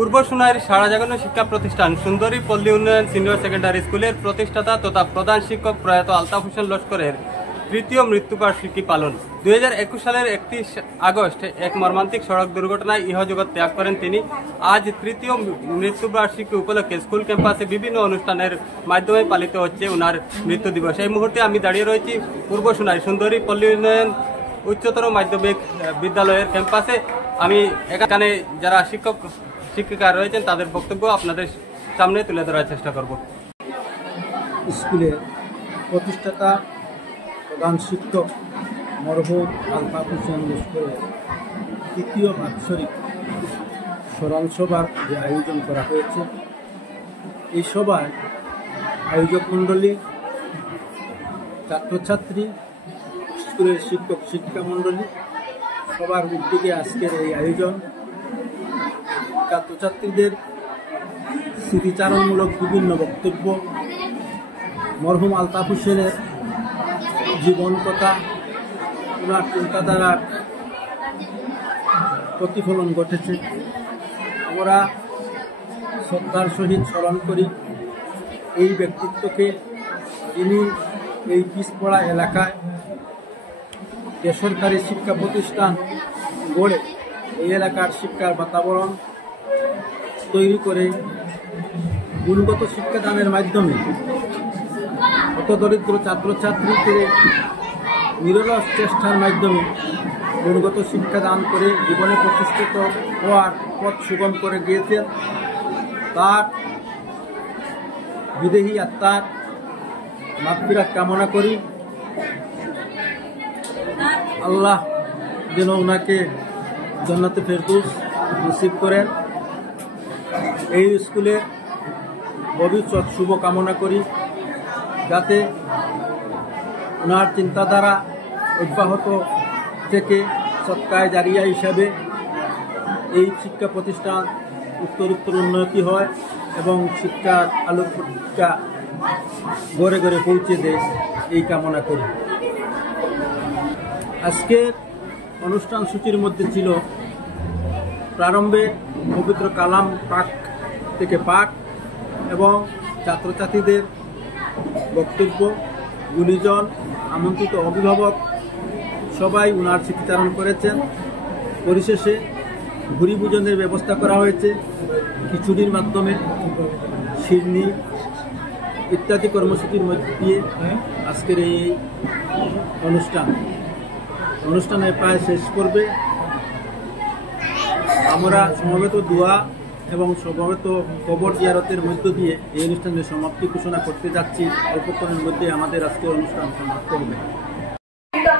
পূর্ব সোনাইয়ের সারা জাগানো শিক্ষা প্রতিষ্ঠান সুন্দরী পল্লী উন্নয়ন সিনিয়র সেকেন্ডারি স্কুলের প্রতিষ্ঠাতা তথা প্রধান শিক্ষক প্রয়াত আলতাফ হোসেন লস্করের তৃতীয় মৃত্যুবার্ষিকী পালন। 2021 সালের 31 আগস্ট এক মর্মান্তিক সড়ক দুর্ঘটনায় ইহজগৎ ত্যাগ করেন তিনি। আজ তৃতীয় মৃত্যুবার্ষিকী উপলক্ষে স্কুল ক্যাম্পাসে বিভিন্ন অনুষ্ঠানের মাধ্যমে পালিত হচ্ছে ওনার মৃত্যু দিবস। এই মুহূর্তে আমি দাঁড়িয়ে রয়েছি পূর্ব সোনাই সুন্দরী পল্লী উন্নয়ন উচ্চতর মাধ্যমিক বিদ্যালয়ের ক্যাম্পাসে। আমি এখানে যারা শিক্ষিকা রয়েছেন তাদের বক্তব্য আপনাদের সামনে তুলে ধরার চেষ্টা করব। স্কুলের প্রতিষ্ঠাতা প্রধান শিক্ষক মরহুম আলতাফ হোসেন লস্করের তৃতীয় বাৎসরিক স্মরণ সভার যে আয়োজন করা হয়েছে, এই সভায় আয়োজক মণ্ডলী, ছাত্রছাত্রী, স্কুলের শিক্ষক শিক্ষিকা মণ্ডলী সবার উদ্যোগে আজকের এই আয়োজন। ছাত্রছাত্রীদের স্মৃতিচারণমূলক বিভিন্ন বক্তব্য, মরহুম আলতাফ হোসেনের জীবন কথা, ওনার চিন্তাধারার প্রতিফলন ঘটেছে। আমরা শ্রদ্ধার সহিত স্মরণ করি এই ব্যক্তিত্বকে, যিনি এই পিছপড়া এলাকায় বেসরকারি শিক্ষা প্রতিষ্ঠান গড়ে এই এলাকার শিক্ষার বাতাবরণ তৈরি করে গুণগত শিক্ষাদানের মাধ্যমে হতদরিদ্র ছাত্রছাত্রীদের নিরলস চেষ্টার মাধ্যমে গুণগত শিক্ষাদান করে জীবনে প্রতিষ্ঠিত হওয়ার পথ সুগম করে গিয়েছেন। তার বিদেহী আত্মার মাগফিরাত কামনা করি। আল্লাহ যেন ওনাকে জান্নাতে ফেরদৌস নসিব করেন। এই স্কুলের ভবিষ্যৎ শুভ কামনা করি, যাতে ওনার চিন্তাধারা অব্যাহত থেকে সৎকায় জারিয়া হিসাবে এই শিক্ষা প্রতিষ্ঠান উত্তরোত্তর উন্নতি হয় এবং শিক্ষার আলোক শিক্ষা ঘরে ঘরে পৌঁছে দেয়, এই কামনা করি। আজকের অনুষ্ঠান সূচির মধ্যে ছিল প্রারম্ভে পবিত্র কালাম পাক থেকে পাঠ এবং ছাত্রছাত্রীদের বক্তব্য, গুণীজন, আমন্ত্রিত অভিভাবক সবাই উনার স্মৃতিচারণ করেছেন। পরিশেষে ভুরি ভোজনের ব্যবস্থা করা হয়েছে, খিচুড়ির মাধ্যমে, সিডনি ইত্যাদি কর্মসূচির মধ্যে দিয়ে আজকের এই অনুষ্ঠানে প্রায় শেষ করবে। আমরা সমবেত দোয়া এবং সমবেত কবর জিয়ারতের মধ্য দিয়ে এই অনুষ্ঠানের সমাপ্তি ঘোষণা করতে যাচ্ছি। অল্পক্ষণের মধ্যে আমাদের আজকের অনুষ্ঠান সমাপ্ত হবে। Allah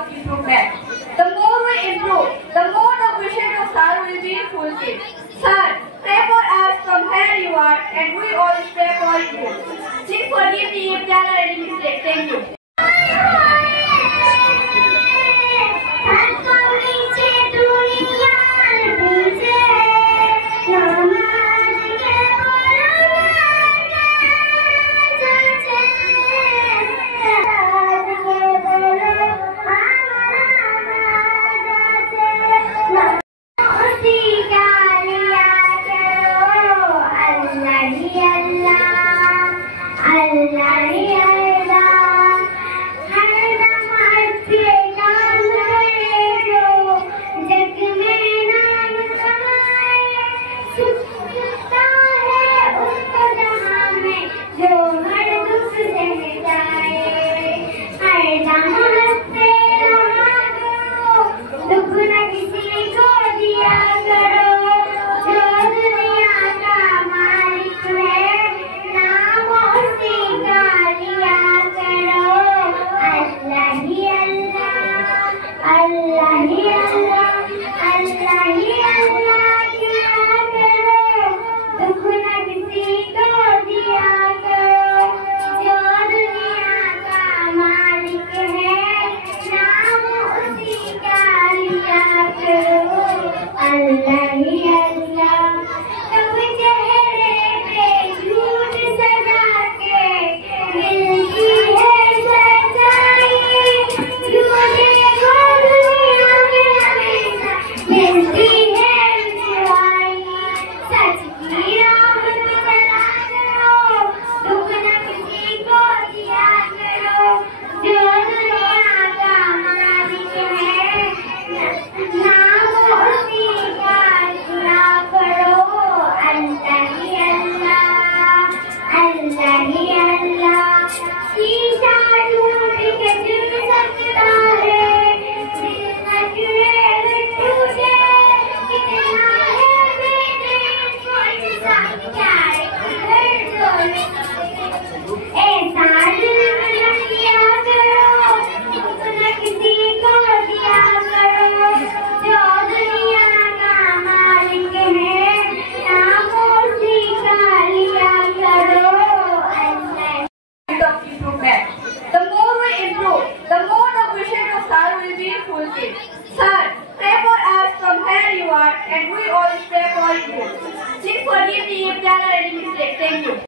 Thank you.